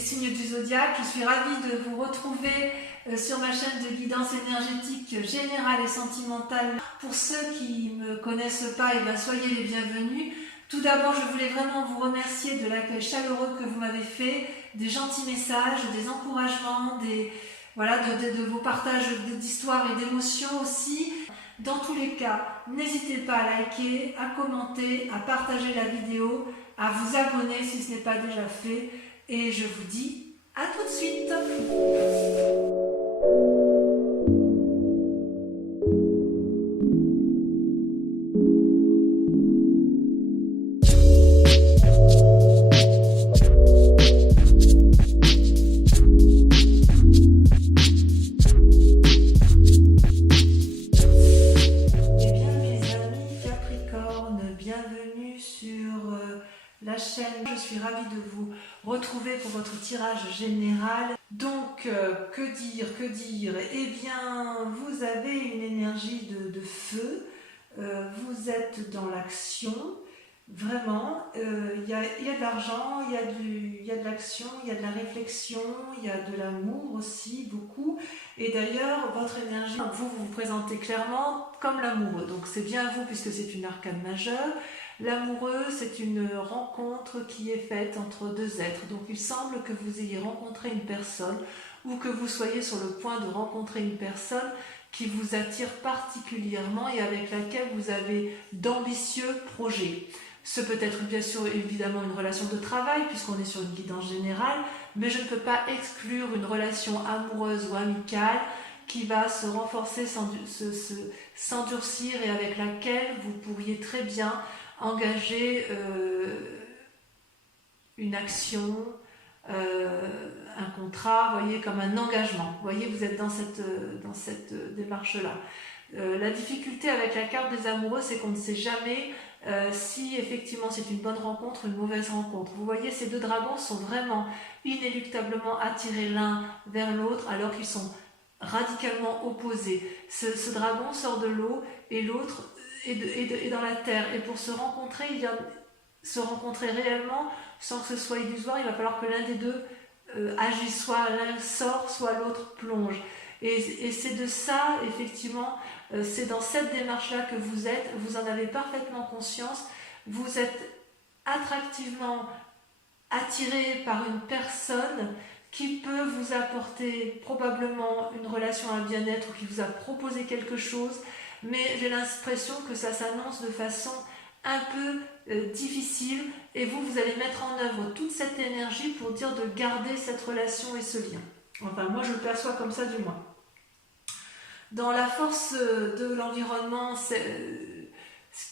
signes du zodiaque. Je suis ravie de vous retrouver sur ma chaîne de guidance énergétique générale et sentimentale. Pour ceux qui ne me connaissent pas, soyez les bienvenus. Tout d'abord, je voulais vraiment vous remercier de l'accueil chaleureux que vous m'avez fait, des gentils messages, des encouragements, de vos partages d'histoires et d'émotions aussi. Dans tous les cas, n'hésitez pas à liker, à commenter, à partager la vidéo, à vous abonner si ce n'est pas déjà fait. Et je vous dis à tout de suite. La chaîne, je suis ravie de vous retrouver pour votre tirage général. Donc, que dire? Eh bien, vous avez une énergie de feu, vous êtes dans l'action, vraiment, il y a de l'argent, il y a de l'action, il y a de la réflexion, il y a de l'amour aussi, beaucoup. Et d'ailleurs, votre énergie, vous vous présentez clairement comme l'amoureux, donc c'est bien vous puisque c'est une arcane majeure. L'amoureux, c'est une rencontre qui est faite entre deux êtres. Donc il semble que vous ayez rencontré une personne ou que vous soyez sur le point de rencontrer une personne qui vous attire particulièrement et avec laquelle vous avez d'ambitieux projets. Ce peut être bien sûr évidemment une relation de travail puisqu'on est sur une guidance générale, mais je ne peux pas exclure une relation amoureuse ou amicale qui va se renforcer, s'endurcir et avec laquelle vous pourriez très bien engager une action, un contrat, voyez, comme un engagement. Vous voyez, vous êtes dans cette démarche-là. La difficulté avec la carte des amoureux, c'est qu'on ne sait jamais si effectivement c'est une bonne rencontre ou une mauvaise rencontre. Vous voyez, ces deux dragons sont vraiment inéluctablement attirés l'un vers l'autre alors qu'ils sont radicalement opposés. Ce dragon sort de l'eau et l'autre et dans la terre, et pour se rencontrer réellement sans que ce soit illusoire, il va falloir que l'un des deux agisse, soit l'un sort, soit l'autre plonge. Et c'est de ça, effectivement, c'est dans cette démarche-là que vous êtes, vous en avez parfaitement conscience, vous êtes attractivement attiré par une personne qui peut vous apporter probablement une relation, un bien-être, ou qui vous a proposé quelque chose, mais j'ai l'impression que ça s'annonce de façon un peu difficile et vous allez mettre en œuvre toute cette énergie pour dire de garder cette relation et ce lien. Enfin, moi je le perçois comme ça du moins. Dans la force de l'environnement, ce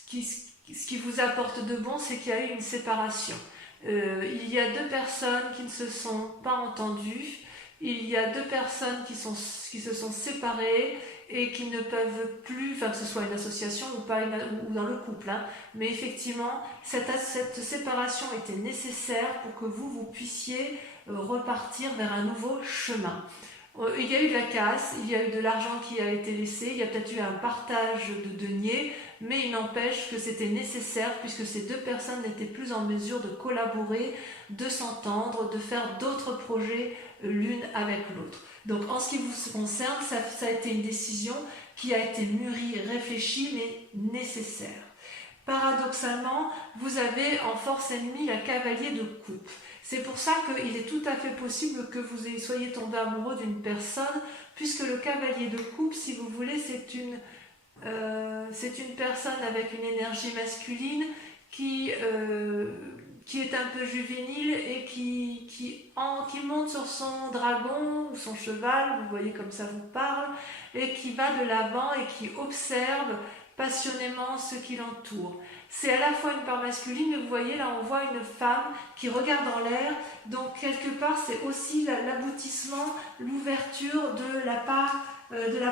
qui vous apporte de bon, c'est qu'il y a eu une séparation. Il y a deux personnes qui ne se sont pas entendues, il y a deux personnes qui se sont séparées et qui ne peuvent plus, enfin que ce soit une association ou pas ou dans le couple, hein, mais effectivement cette séparation était nécessaire pour que vous puissiez repartir vers un nouveau chemin. Il y a eu de la casse, il y a eu de l'argent qui a été laissé, il y a peut-être eu un partage de deniers, mais il n'empêche que c'était nécessaire puisque ces deux personnes n'étaient plus en mesure de collaborer, de s'entendre, de faire d'autres projets l'une avec l'autre. Donc en ce qui vous concerne, ça a été une décision qui a été mûrie, réfléchie, mais nécessaire. Paradoxalement, vous avez en force ennemie la cavalier de coupe. C'est pour ça qu'il est tout à fait possible que vous soyez tombé amoureux d'une personne, puisque le cavalier de coupe, si vous voulez, c'est une personne avec une énergie masculine qui est un peu juvénile et qui monte sur son dragon ou son cheval, vous voyez comme ça vous parle, et qui va de l'avant et qui observe passionnément ce qui l'entoure. C'est à la fois une part masculine, mais vous voyez là on voit une femme qui regarde en l'air, donc quelque part c'est aussi l'aboutissement, l'ouverture de la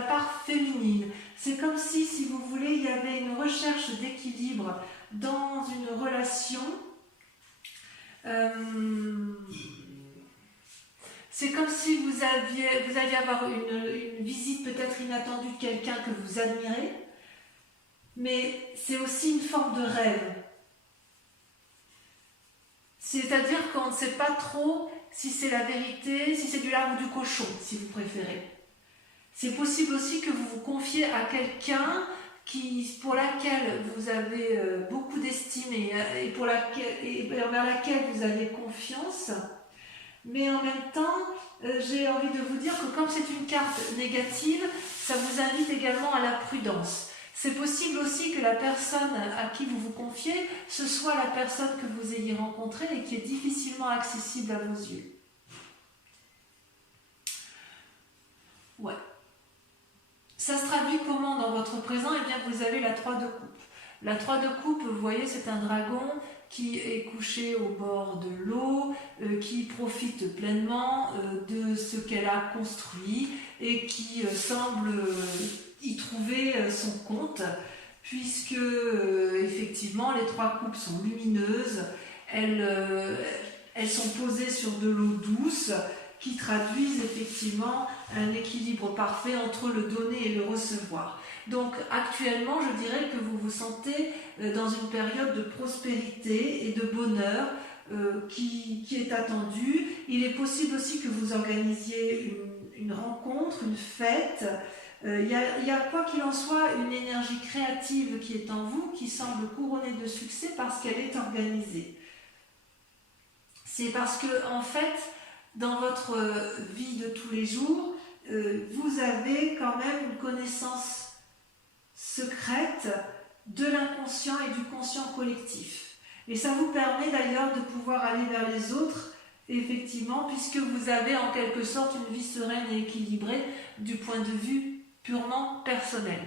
part féminine. C'est comme si vous voulez, il y avait une recherche d'équilibre dans une relation. C'est comme si vous alliez avoir une visite peut-être inattendue de quelqu'un que vous admirez, mais c'est aussi une forme de rêve. C'est-à-dire qu'on ne sait pas trop si c'est la vérité, si c'est du lard ou du cochon, si vous préférez. C'est possible aussi que vous vous confiez à quelqu'un pour laquelle vous avez beaucoup d'estime et vers laquelle vous avez confiance. Mais en même temps, j'ai envie de vous dire que comme c'est une carte négative, ça vous invite également à la prudence. C'est possible aussi que la personne à qui vous vous confiez, ce soit la personne que vous ayez rencontrée et qui est difficilement accessible à vos yeux. Ouais. Ça se traduit comment dans votre présent? Eh bien, vous avez la 3 de coupe. La 3 de coupe, vous voyez, c'est un dragon qui est couché au bord de l'eau, qui profite pleinement de ce qu'elle a construit et qui semble y trouver son compte, puisque effectivement les 3 coupes sont lumineuses, elles sont posées sur de l'eau douce, qui traduisent effectivement un équilibre parfait entre le donner et le recevoir. Donc actuellement, je dirais que vous vous sentez dans une période de prospérité et de bonheur qui est attendue. Il est possible aussi que vous organisiez une rencontre, une fête. Il y a quoi qu'il en soit une énergie créative qui est en vous, qui semble couronnée de succès parce qu'elle est organisée. C'est parce que en fait, dans votre vie de tous les jours, vous avez quand même une connaissance secrète de l'inconscient et du conscient collectif. Et ça vous permet d'ailleurs de pouvoir aller vers les autres, effectivement, puisque vous avez en quelque sorte une vie sereine et équilibrée du point de vue purement personnel.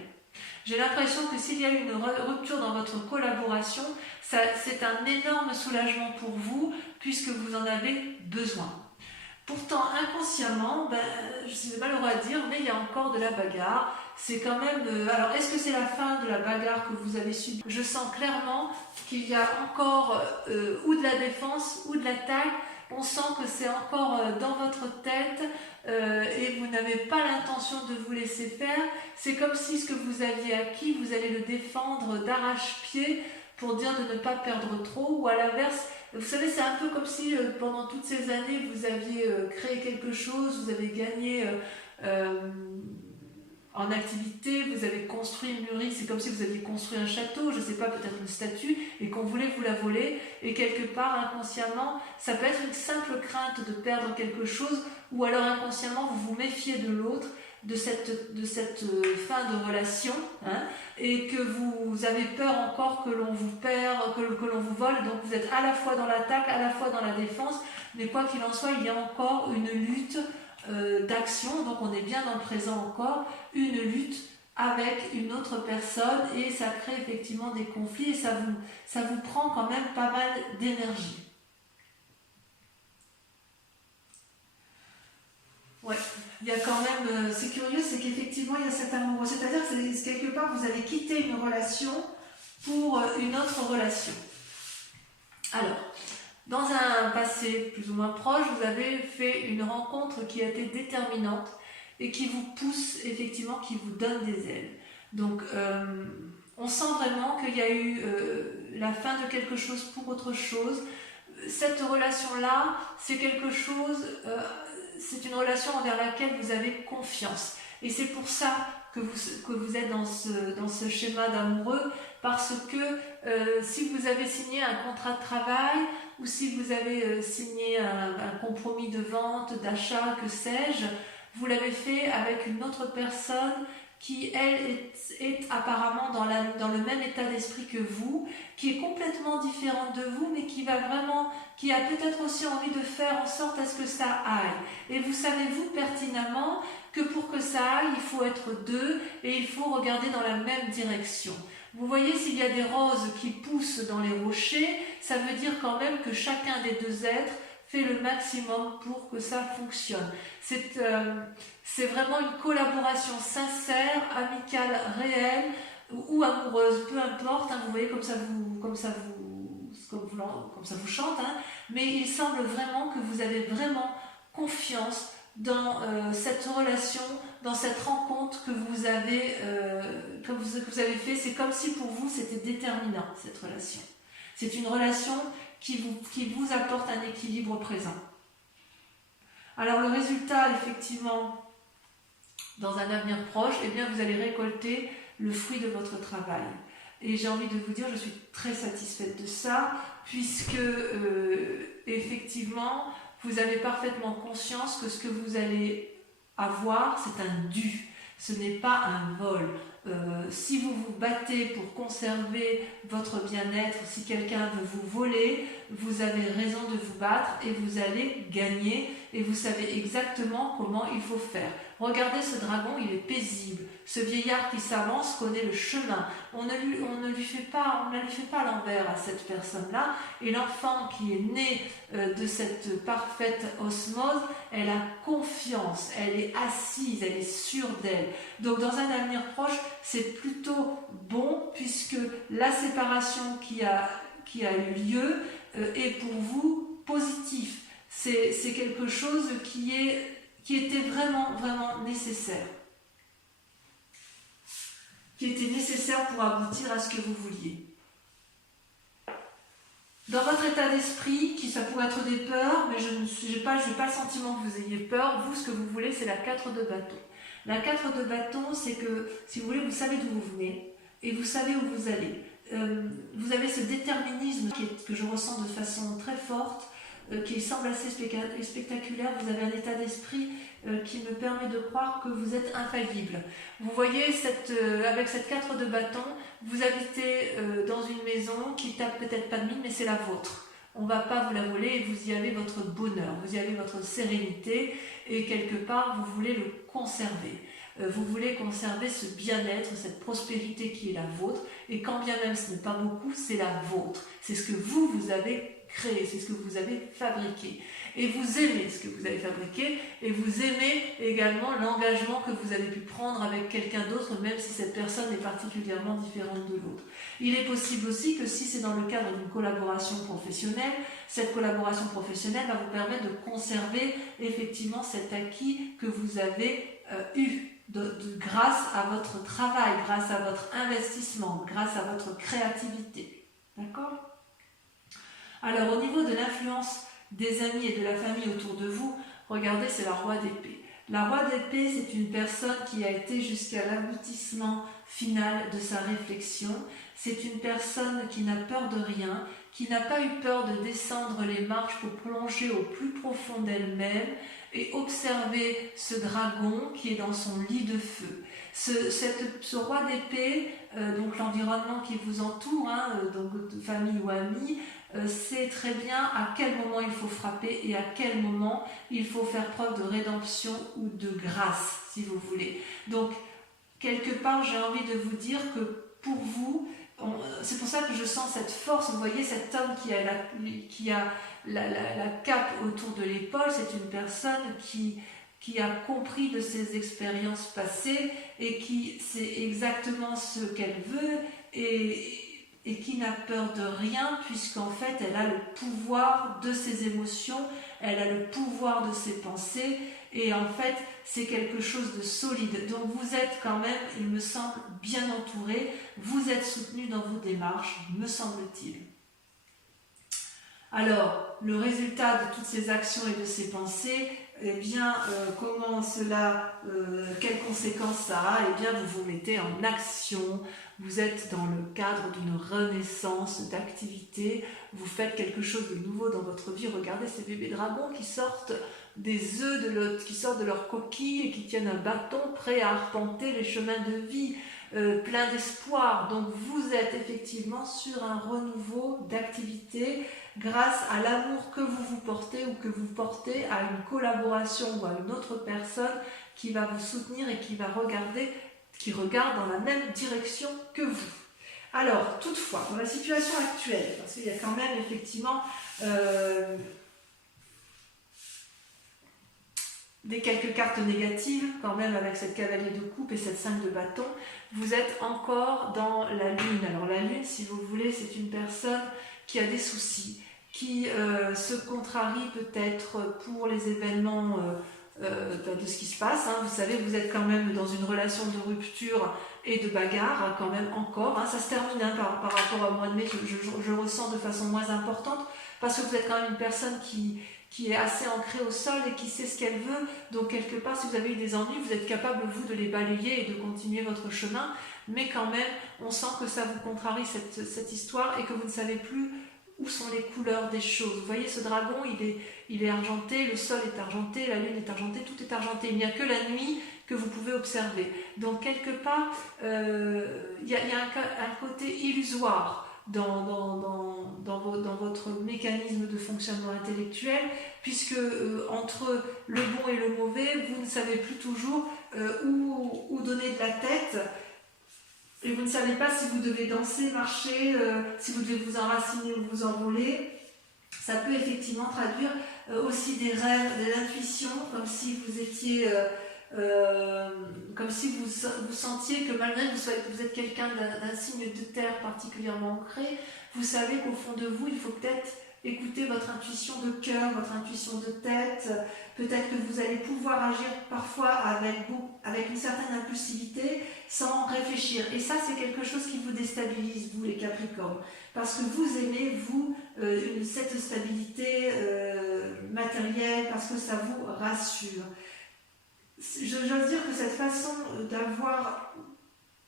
J'ai l'impression que s'il y a une rupture dans votre collaboration, c'est un énorme soulagement pour vous, puisque vous en avez besoin. Pourtant, inconsciemment, c'est malheureux à dire, mais il y a encore de la bagarre. C'est quand même... alors, est-ce que c'est la fin de la bagarre que vous avez subie? Je sens clairement qu'il y a encore ou de la défense ou de l'attaque. On sent que c'est encore dans votre tête et vous n'avez pas l'intention de vous laisser faire. C'est comme si ce que vous aviez acquis, vous allez le défendre d'arrache-pied pour dire de ne pas perdre trop, ou à l'inverse, vous savez, c'est un peu comme si pendant toutes ces années, vous aviez créé quelque chose, vous avez gagné en activité, vous avez construit une mûrie, c'est comme si vous aviez construit un château, je ne sais pas, peut-être une statue, et qu'on voulait vous la voler, et quelque part, inconsciemment, ça peut être une simple crainte de perdre quelque chose, ou alors inconsciemment, vous vous méfiez de l'autre, de cette fin de relation, hein, et que vous avez peur encore que l'on vous perd, que l'on vous vole, donc vous êtes à la fois dans l'attaque, à la fois dans la défense, mais quoi qu'il en soit, il y a encore une lutte d'action, donc on est bien dans le présent encore, une lutte avec une autre personne, et ça crée effectivement des conflits, et ça vous prend quand même pas mal d'énergie. Ouais, il y a quand même, c'est curieux, c'est qu'effectivement il y a cet amour, c'est-à-dire que quelque part vous avez quitté une relation pour une autre relation. Alors, dans un passé plus ou moins proche, vous avez fait une rencontre qui a été déterminante et qui vous pousse effectivement, qui vous donne des ailes. Donc, on sent vraiment qu'il y a eu la fin de quelque chose pour autre chose. Cette relation-là, c'est quelque chose... c'est une relation envers laquelle vous avez confiance. Et c'est pour ça que vous êtes dans ce schéma d'amoureux, parce que si vous avez signé un contrat de travail, ou si vous avez signé un compromis de vente, d'achat, que sais-je, vous l'avez fait avec une autre personne qui, elle, est apparemment dans le même état d'esprit que vous, qui est complètement différente de vous, mais qui a peut-être aussi envie de faire en sorte à ce que ça aille. Et vous savez, vous, pertinemment, que pour que ça aille, il faut être deux, et il faut regarder dans la même direction. Vous voyez, s'il y a des roses qui poussent dans les rochers, ça veut dire quand même que chacun des deux êtres fait le maximum pour que ça fonctionne. C'est vraiment une collaboration sincère, amicale, réelle ou amoureuse, peu importe, hein, vous voyez comme ça vous chante, hein, mais il semble vraiment que vous avez vraiment confiance dans cette relation, dans cette rencontre que vous avez fait. C'est comme si pour vous c'était déterminant, cette relation. C'est une relation qui vous apporte un équilibre présent. Alors le résultat, effectivement, dans un avenir proche, eh bien, vous allez récolter le fruit de votre travail. Et j'ai envie de vous dire, je suis très satisfaite de ça, puisque effectivement, vous avez parfaitement conscience que ce que vous allez avoir, c'est un dû. Ce n'est pas un vol. Si vous vous battez pour conserver votre bien-être, si quelqu'un veut vous voler, vous avez raison de vous battre et vous allez gagner et vous savez exactement comment il faut faire. Regardez ce dragon, il est paisible. Ce vieillard qui s'avance connaît le chemin. On ne lui fait pas l'envers à cette personne-là. Et l'enfant qui est né de cette parfaite osmose, elle a confiance, elle est assise, elle est sûre d'elle. Donc dans un avenir proche, c'est plutôt bon puisque la séparation qui a eu lieu est pour vous positif. C'est quelque chose qui était vraiment, vraiment nécessaire. Qui était nécessaire pour aboutir à ce que vous vouliez. Dans votre état d'esprit, ça pourrait être des peurs, mais je n'ai pas le sentiment que vous ayez peur. Vous, ce que vous voulez, c'est la 4 de bâton. La 4 de bâton, c'est que, si vous voulez, vous savez d'où vous venez et vous savez où vous allez. Vous avez ce déterminisme que je ressens de façon très forte, qui semble assez spectaculaire. Vous avez un état d'esprit qui me permet de croire que vous êtes infaillible. Vous voyez, avec cette 4 de bâton, vous habitez dans une maison qui tape peut-être pas de mine, mais c'est la vôtre. On ne va pas vous la voler et vous y avez votre bonheur, vous y avez votre sérénité et quelque part, vous voulez le conserver. Vous voulez conserver ce bien-être, cette prospérité qui est la vôtre et quand bien même ce n'est pas beaucoup, c'est la vôtre. C'est ce que vous avez créé, c'est ce que vous avez fabriqué. Et vous aimez ce que vous avez fabriqué et vous aimez également l'engagement que vous avez pu prendre avec quelqu'un d'autre, même si cette personne est particulièrement différente de l'autre. Il est possible aussi que si c'est dans le cadre d'une collaboration professionnelle, cette collaboration professionnelle va vous permettre de conserver effectivement cet acquis que vous avez eu grâce à votre travail, grâce à votre investissement, grâce à votre créativité. D'accord ? Alors au niveau de l'influence des amis et de la famille autour de vous, regardez, c'est la roi d'épée. La roi d'épée, c'est une personne qui a été jusqu'à l'aboutissement final de sa réflexion. C'est une personne qui n'a peur de rien, qui n'a pas eu peur de descendre les marches pour plonger au plus profond d'elle-même et observer ce dragon qui est dans son lit de feu. Ce roi d'épée, donc l'environnement qui vous entoure, donc de famille ou amis, sait très bien à quel moment il faut frapper et à quel moment il faut faire preuve de rédemption ou de grâce, si vous voulez. Donc, quelque part, j'ai envie de vous dire que pour vous, c'est pour ça que je sens cette force. Vous voyez, cet homme qui a la cape autour de l'épaule, c'est une personne qui a compris de ses expériences passées et qui sait exactement ce qu'elle veut et qui n'a peur de rien puisqu'en fait elle a le pouvoir de ses émotions, elle a le pouvoir de ses pensées et en fait c'est quelque chose de solide. Donc vous êtes quand même, il me semble, bien entouré, vous êtes soutenu dans vos démarches, me semble-t-il. Alors, le résultat de toutes ces actions et de ces pensées, eh bien, comment cela, quelles conséquences ça a? Eh bien, vous vous mettez en action, vous êtes dans le cadre d'une renaissance d'activité, vous faites quelque chose de nouveau dans votre vie. Regardez ces bébés dragons qui sortent des œufs, qui sortent de leur coquille et qui tiennent un bâton prêt à arpenter les chemins de vie, plein d'espoir. Donc, vous êtes effectivement sur un renouveau d'activité grâce à l'amour que vous vous portez ou que vous portez à une collaboration ou à une autre personne qui va vous soutenir et qui regarde dans la même direction que vous. Alors, toutefois, dans la situation actuelle, parce qu'il y a quand même effectivement quelques cartes négatives, quand même avec cette cavalier de coupe et cette 5 de bâton, vous êtes encore dans la lune. Alors la lune, si vous voulez, c'est une personne qui a des soucis, qui se contrarie peut-être pour les événements de ce qui se passe. Vous savez, vous êtes quand même dans une relation de rupture et de bagarre, quand même encore. Ça se termine par rapport au mois de mai, je ressens de façon moins importante, parce que vous êtes quand même une personne qui est assez ancrée au sol et qui sait ce qu'elle veut. Donc quelque part, si vous avez eu des ennuis, vous êtes capable, vous, de les balayer et de continuer votre chemin. Mais quand même, on sent que ça vous contrarie cette histoire et que vous ne savez plus où sont les couleurs des choses. Vous voyez, ce dragon, il est argenté, le sol est argenté, la lune est argentée, tout est argenté. Il n'y a que la nuit que vous pouvez observer. Donc quelque part, il y a un côté illusoire dans votre mécanisme de fonctionnement intellectuel, puisque entre le bon et le mauvais, vous ne savez plus toujours où donner de la tête, et vous ne savez pas si vous devez danser, marcher, si vous devez vous enraciner ou vous envoler. Ça peut effectivement traduire aussi des rêves, de l'intuition, comme si vous étiez... comme si vous sentiez que malgré que vous êtes quelqu'un d'un signe de terre particulièrement ancré, vous savez qu'au fond de vous, il faut peut-être écouter votre intuition de cœur, votre intuition de tête. Peut-être que vous allez pouvoir agir parfois avec une certaine impulsivité sans réfléchir. Et ça, c'est quelque chose qui vous déstabilise, vous les Capricornes, parce que vous aimez, vous, cette stabilité matérielle, parce que ça vous rassure. J'ose dire que cette façon d'avoir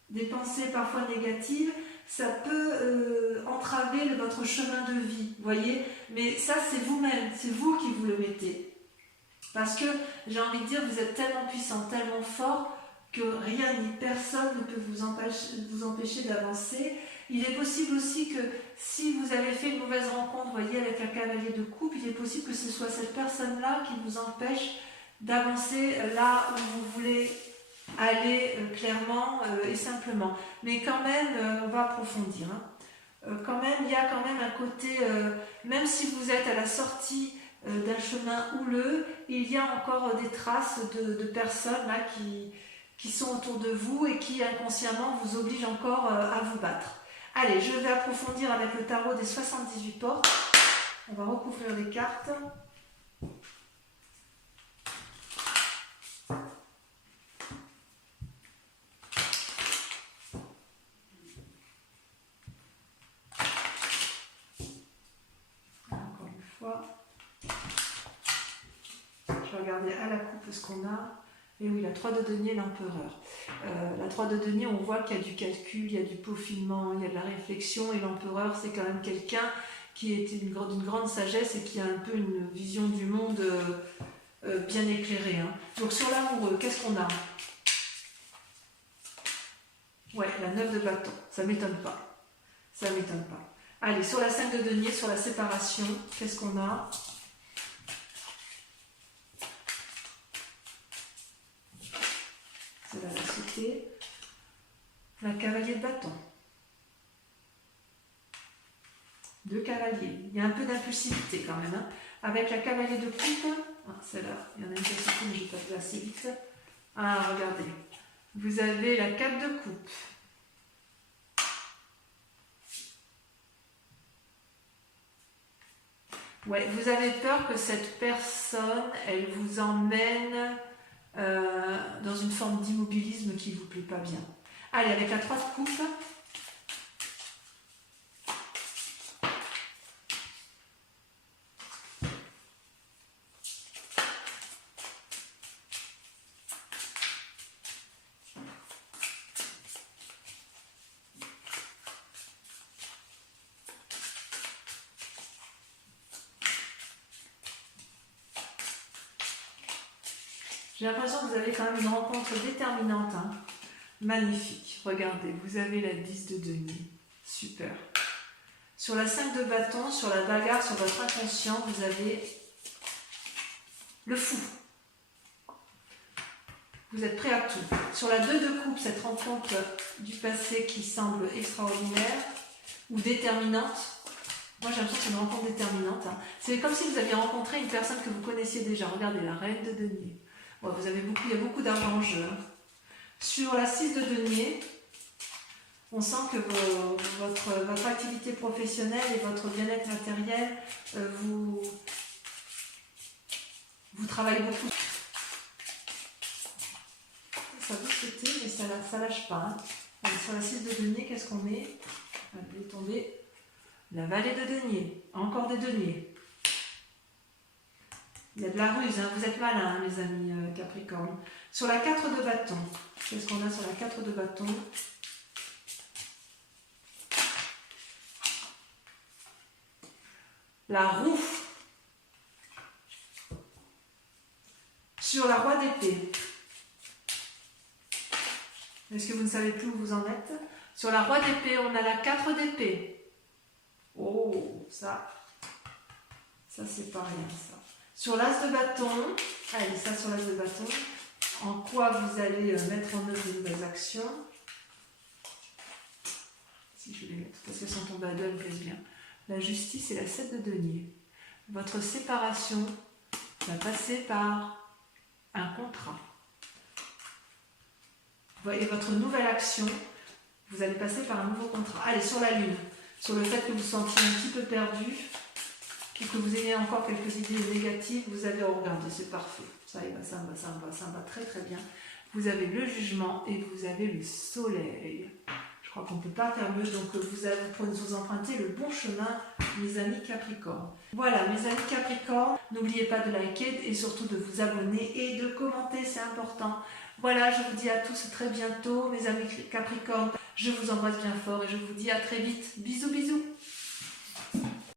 des pensées parfois négatives, ça peut entraver votre chemin de vie, voyez. Mais ça, c'est vous-même, c'est vous qui vous le mettez. Parce que, j'ai envie de dire, vous êtes tellement puissant, tellement fort, que rien ni personne ne peut vous empêcher d'avancer. Il est possible aussi que, si vous avez fait une mauvaise rencontre, voyez, avec un cavalier de coupe, il est possible que ce soit cette personne-là qui vous empêche d'avancer là où vous voulez aller clairement et simplement. Mais quand même, on va approfondir. Quand même, il y a quand même un côté, même si vous êtes à la sortie d'un chemin houleux, il y a encore des traces de personnes là qui sont autour de vous et qui inconsciemment vous obligent encore à vous battre. Allez, je vais approfondir avec le tarot des 78 portes. On va recouvrir les cartes. Je vais regarder à la coupe ce qu'on a. Et oui, la 3 de denier, l'empereur. La 3 de denier, on voit qu'il y a du calcul, il y a du peaufinement, il y a de la réflexion. Et l'empereur, c'est quand même quelqu'un qui est d'une grande sagesse et qui a un peu une vision du monde bien éclairée. Donc sur l'amoureux, qu'est-ce qu'on a? Ouais, la 9 de bâton. Ça ne m'étonne pas. Ça ne m'étonne pas. Allez, sur la 5 de denier, sur la séparation, qu'est-ce qu'on a? C'est la cité. La cavalier de bâton. 2 cavaliers. Il y a un peu d'impulsivité quand même. Avec la cavalier de coupe, celle-là, il y en a une petite, mais je vais pas faire assez vite. Ah, regardez. Vous avez la 4 de coupe. Ouais, vous avez peur que cette personne, elle vous emmène dans une forme d'immobilisme qui ne vous plaît pas bien. Allez, avec la 3 de coupe. J'ai l'impression que vous avez quand même une rencontre déterminante. Magnifique. Regardez, vous avez la 10 de denier. Super. Sur la 5 de bâton, sur la bagarre, sur votre inconscient, vous avez le fou. Vous êtes prêt à tout. Sur la 2 de coupe, cette rencontre du passé qui semble extraordinaire ou déterminante. Moi, j'ai l'impression que c'est une rencontre déterminante. C'est comme si vous aviez rencontré une personne que vous connaissiez déjà. Regardez, la reine de denier. Ouais, il y a beaucoup d'argent en jeu. Sur la 6 de denier, on sent que votre activité professionnelle et votre bien-être matériel, vous travaillez beaucoup. Ça vous sauter, mais ça lâche pas. Allez, sur la 6 de denier, qu'est-ce qu'on met? Elle est tombée. La vallée de denier. encore des deniers. Il y a de la ruse, hein. Vous êtes malins, hein, mes amis Capricorne. Sur la 4 de bâton, qu'est-ce qu'on a sur la 4 de bâton? La roue. Sur la roi d'épée. Est-ce que vous ne savez plus où vous en êtes? Sur la roi d'épée, on a la 4 d'épée. Oh, ça c'est pas rien, ça. Sur l'as de bâton, allez, ça sur l'as de bâton, en quoi vous allez mettre en œuvre de nouvelles actions. Si je vais les mettre, parce qu'elles sont tombées à deux, elles me plaisent bien. La justice et la 7 de denier. Votre séparation va passer par un contrat. Et votre nouvelle action, vous allez passer par un nouveau contrat. Allez, sur la lune, sur le fait que vous vous sentiez un petit peu perdu, que vous ayez encore quelques idées négatives, vous avez regardé, c'est parfait. Ça me va très très bien. Vous avez le jugement et vous avez le soleil. Je crois qu'on ne peut pas faire mieux, donc vous empruntez le bon chemin, mes amis Capricorne. Voilà, mes amis Capricorne, n'oubliez pas de liker et surtout de vous abonner et de commenter, c'est important. Voilà, je vous dis à tous très bientôt, mes amis Capricorne. Je vous embrasse bien fort et je vous dis à très vite. Bisous, bisous.